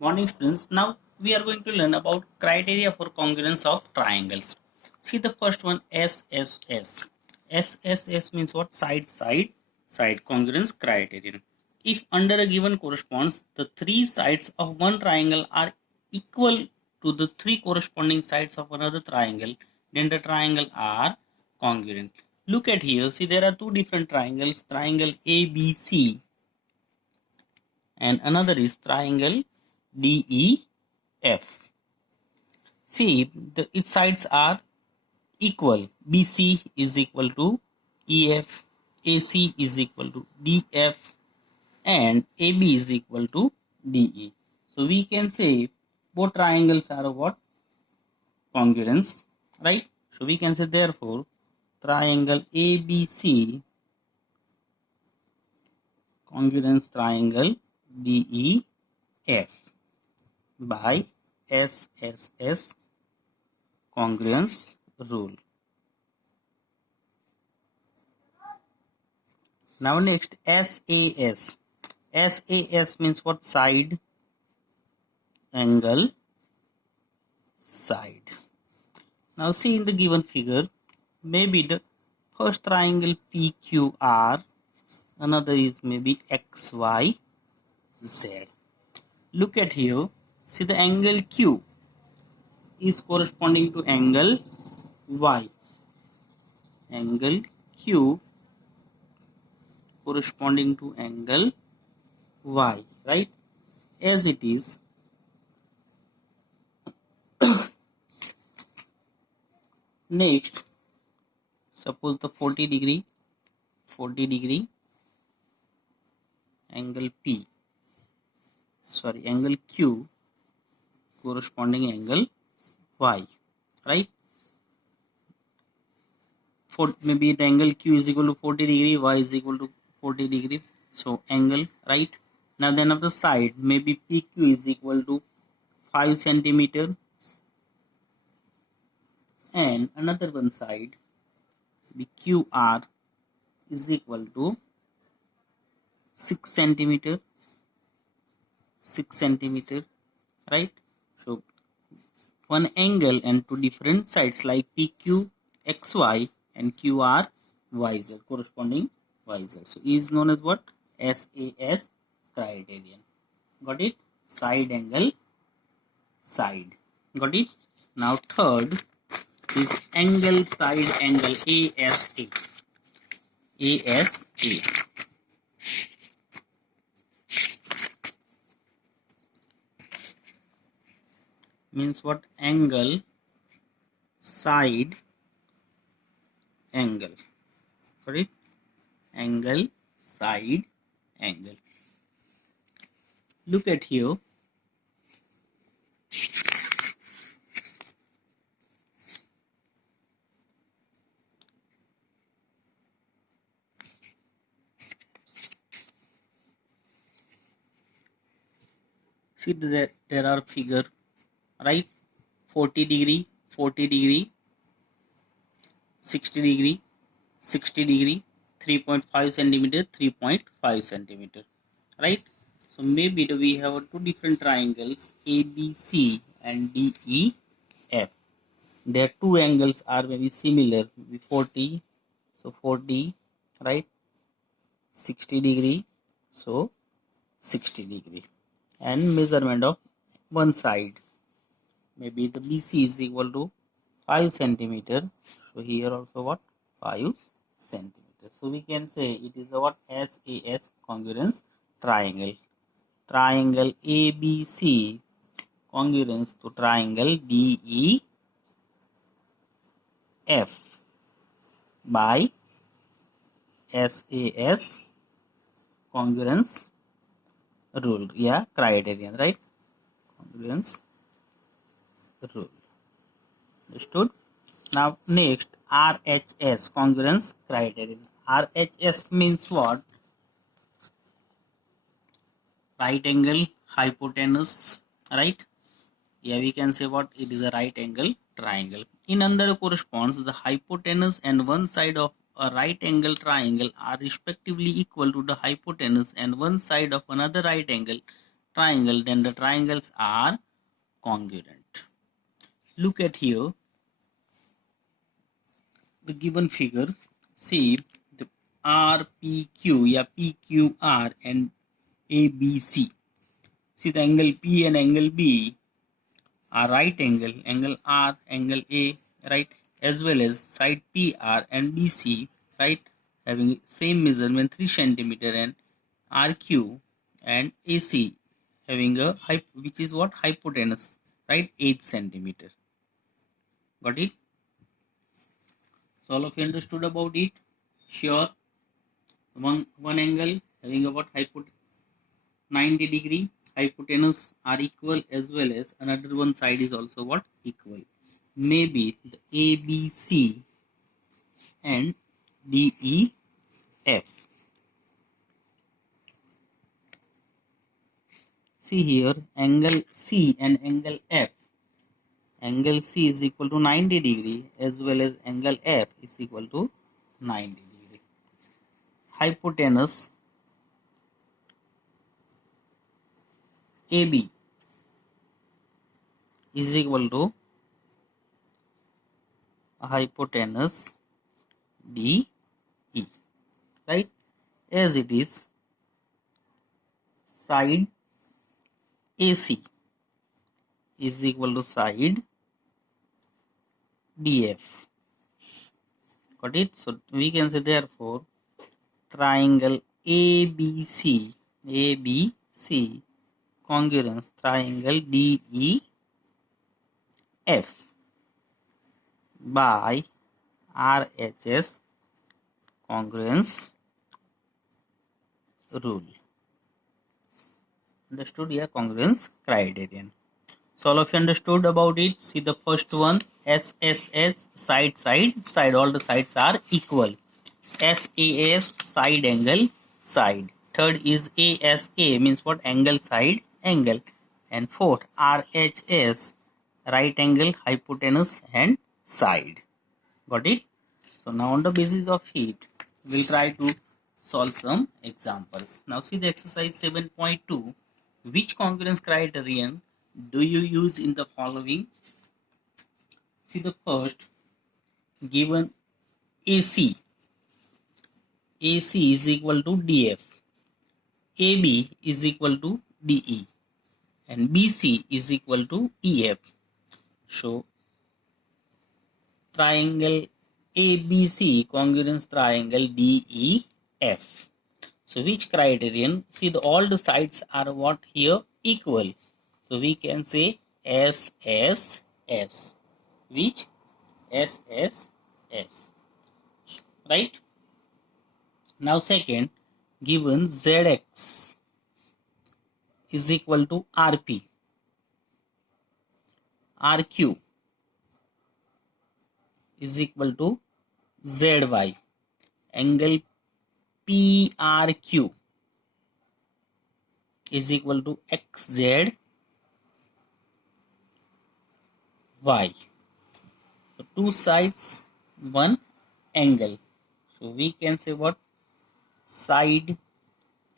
Morning students, now we are going to learn about criteria for congruence of triangles. See the first one, SSS. SSS means what? Side congruence criterion. If under a given corresponds, the three sides of one triangle are equal to the three corresponding sides of another triangle, then the triangle are congruent. Look at here, see there are two different triangles, triangle ABC and another is triangle DEF. See, its sides are equal. BC is equal to EF, AC is equal to DF, and AB is equal to DE. So we can say both triangles are what? Congruence, right? So we can say therefore triangle ABC congruence triangle DEF by SSS congruence rule. Now next SAS. SAS means what? Side, angle, side. Now see in the given figure, maybe the first triangle PQR, another is maybe XYZ. Look at here, see the angle Q is corresponding to angle Y. Angle Q corresponding to angle Y, right? As it is, next, suppose the 40 degree angle P, angle Q corresponding angle Y, right? Maybe the angle Q is equal to 40 degree, Y is equal to 40 degree. So angle, right? Now then of the side, maybe PQ is equal to 5 centimeter and another one side BQR is equal to 6 centimeter, right? So one angle and two different sides like PQ XY and QR YZ corresponding YZ. So E is known as what? SAS criterion. Got it? Side angle, side. Got it? Now third is angle side angle ASA. Means what? Angle side angle. Correct? Angle side angle. Look at here. See there are figure, right? 40 degree, 60 degree, 3.5 centimeter, 3.5 centimeter, right? So maybe we have two different triangles ABC and DEF. Their two angles are maybe similar, maybe 40, so 40, right? 60 degree, so 60 degree, and measurement of one side, maybe the BC is equal to 5 centimeter. So here also what? 5 centimeter. So we can say it is a what? SAS congruence triangle. Triangle ABC congruence to triangle DEF by SAS congruence rule. Yeah, criterion, right? Congruence rule. Understood? Now next, RHS congruence criterion. RHS means what? Right angle hypotenuse, right? Yeah, we can say what? It is a right angle triangle. In under corresponds, the hypotenuse and one side of a right angle triangle are respectively equal to the hypotenuse and one side of another right angle triangle, then the triangles are congruent. Look at here the given figure. See the RPQ, yeah, PQR and ABC. See the angle P and angle B are right angle, angle R, angle A, right, as well as side PR and BC, right, having same measurement 3 centimeter, and RQ and AC having a which is what, hypotenuse, right, 8 centimeter. Got it? So all of you understood about it? Sure. One angle having about 90 degree, hypotenuse are equal, as well as another one side is also what, equal. Maybe the ABC and DEF. See here, angle C and angle F. Angle C is equal to 90 degree, as well as angle F is equal to 90 degree. Hypotenuse AB is equal to hypotenuse DE, right, as it is side AC is equal to side DF. Got it? So we can say therefore triangle ABC congruence triangle DEF by RHS congruence rule. Understood? Yeah, congruence criterion. So all of you understood about it. See the first one, SSS, side, all the sides are equal. SAS, side angle, side. Third is ASA, means what, angle, side, angle. And fourth, RHS, right angle, hypotenuse and side. Got it? So now on the basis of it, we'll try to solve some examples. Now see the exercise 7.2. Which congruence criterion do you use in the following? See the first, given AC is equal to DF, AB is equal to DE, and BC is equal to EF. So triangle ABC congruence triangle DEF. So which criterion? See the all the sides are what here, equal. So we can say SSS. Which? SSS. Right? Now second, given ZX is equal to RP, RQ is equal to ZY, angle PRQ is equal to XZY. So two sides, one angle. So we can say what? Side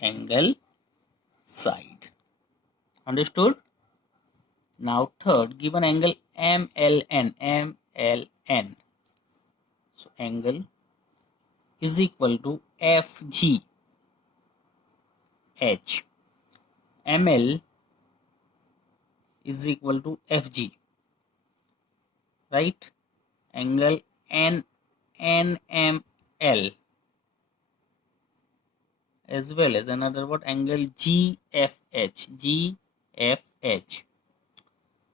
angle side. Understood? Now third, given angle MLN. So angle is equal to FGH. ML is equal to FG. Right? Angle NML, as well as another what, angle GFH.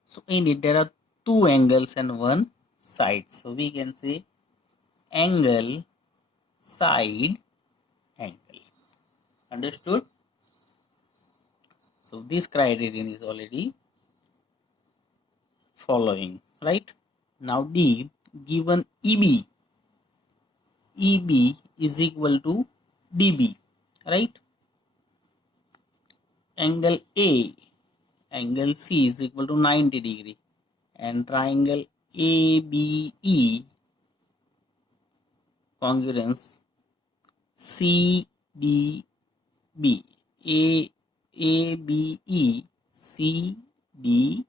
So in it there are two angles and one side. So we can say angle side angle. Understood? So this criterion is already following, right? Now D, given EB is equal to DB, right? Angle angle C is equal to 90 degree, and triangle ABE congruence CDB, ABE CDB,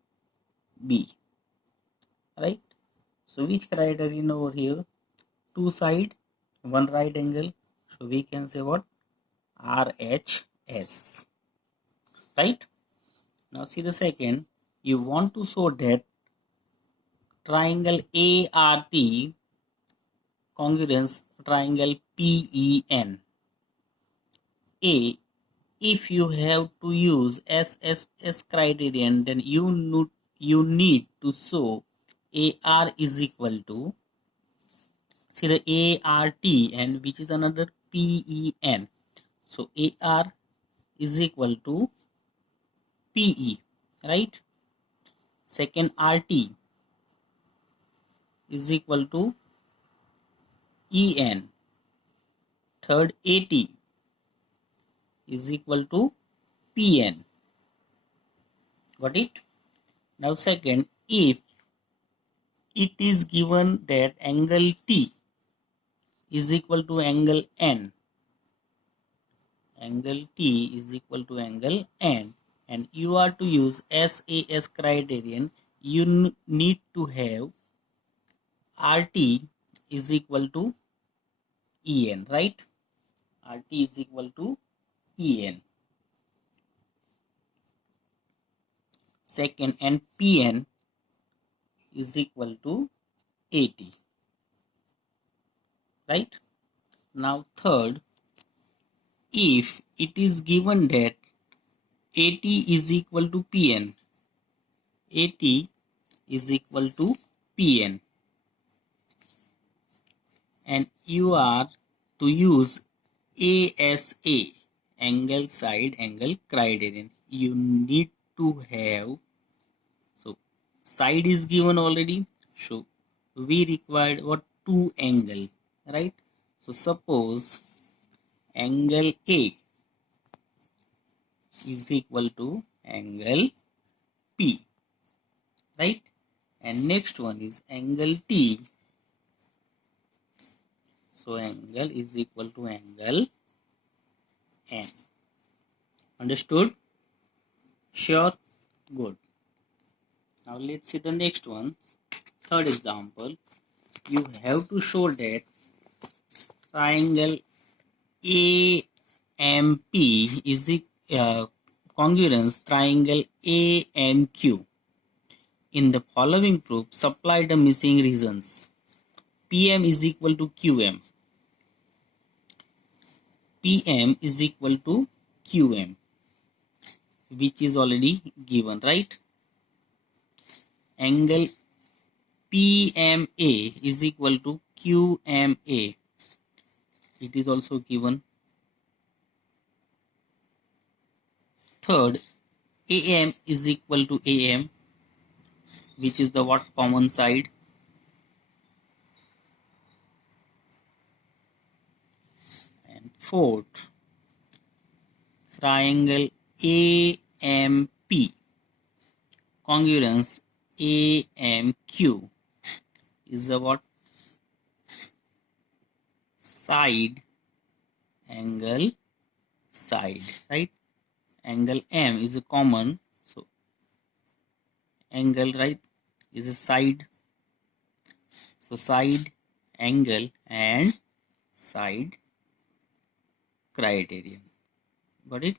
right? So which criterion over here? Two side, one right angle. So we can say what? RHS, right? Now see the second. You want to show that triangle ART congruence triangle PEN. A, if you have to use SSS criterion, then you need to show AR is equal to, see the ART, and which is another PEN. So AR is equal to PE, right? Second, RT is equal to EN. Third, AT is equal to PN. Got it? Now second, if it is given that angle T is equal to angle N, angle T is equal to angle N, and you are to use SAS criterion, you need to have RT is equal to EN, right? RT is equal to EN. Second, and PN is equal to AT, right? Now third, if it is given that AT is equal to PN, AT is equal to PN, and you are to use ASA, angle side angle criterion. You need to have, so side is given already, so we required what? Two angle, right? So suppose angle A is equal to angle P, right? And next one is angle T, so angle is equal to angle N. Understood? Sure? Good. Now let's see the next one. Third example. You have to show that triangle AMP is congruence triangle AMQ. In the following proof, supply the missing regions. PM is equal to QM. PM is equal to QM, which is already given, right? Angle PMA is equal to QMA. It is also given. Third, AM is equal to AM, which is the what? Common side. And fourth, triangle AMP congruence AMQ is a what? Side angle side, right? Angle M is a common, so angle, right, is a side, so side angle and side criterion. Got it?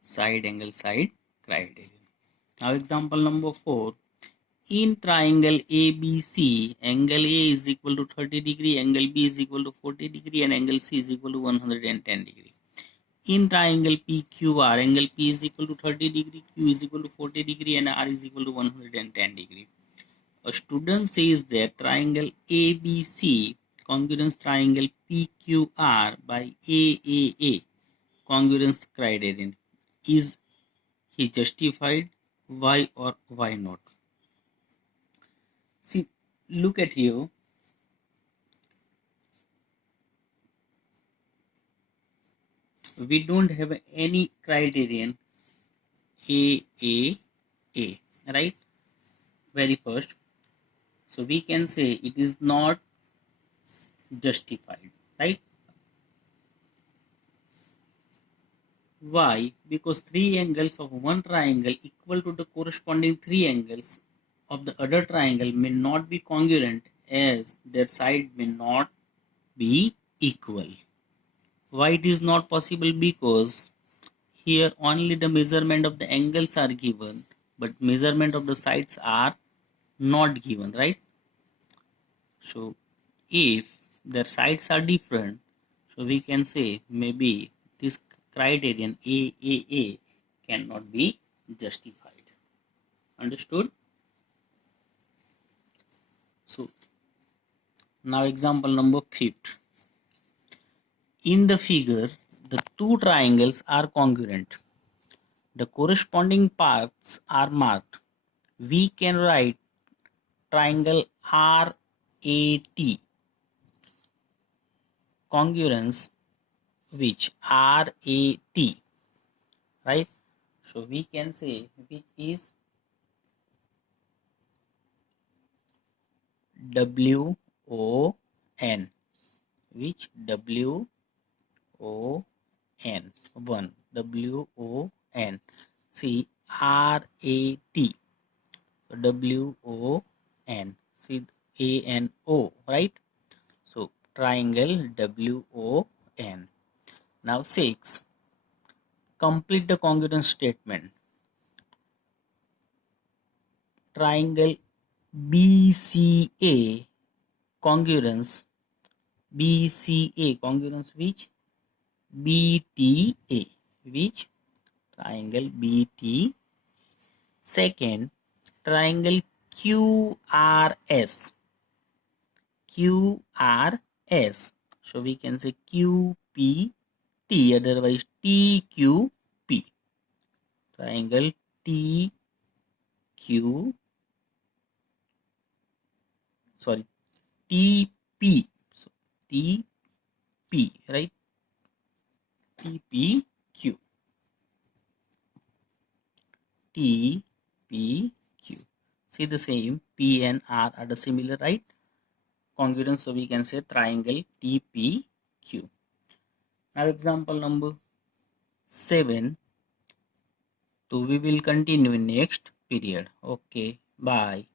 Side angle side criterion. Now example number 4. In triangle ABC, angle A is equal to 30 degree, angle B is equal to 40 degree, and angle C is equal to 110 degree. In triangle PQR, angle P is equal to 30 degree, Q is equal to 40 degree, and R is equal to 110 degree. A student says that triangle ABC congruence triangle PQR by AAA congruence criterion. Is he justified? Why or why not? See, look at here. We don't have any criterion AAA, right? Very first. So we can say it is not justified, right? Why? Because three angles of one triangle equal to the corresponding three angles of the other triangle may not be congruent, as their side may not be equal. Why it is not possible? Because here only the measurement of the angles are given, but measurement of the sides are not given, right? So if their sides are different, so we can say maybe this criterion AAA cannot be justified. Understood? So now example number 5. In the figure, the two triangles are congruent. The corresponding paths are marked. We can write triangle RAT congruence, which RAT, right? So we can say which is WON, which WON, 1 WON. See RAT, WON, see ANO, right? So triangle WON. Now 6. Complete the congruence statement. Triangle BCA congruence, which BTA, which triangle BT. Second, triangle QRS, so we can say QPT, otherwise TQP, triangle TP, so TP, right? TPQ, TPQ. See the same, P and R are the similar, right? Congruence, so we can say triangle TPQ. Now example number 7. So we will continue in next period. Okay, bye.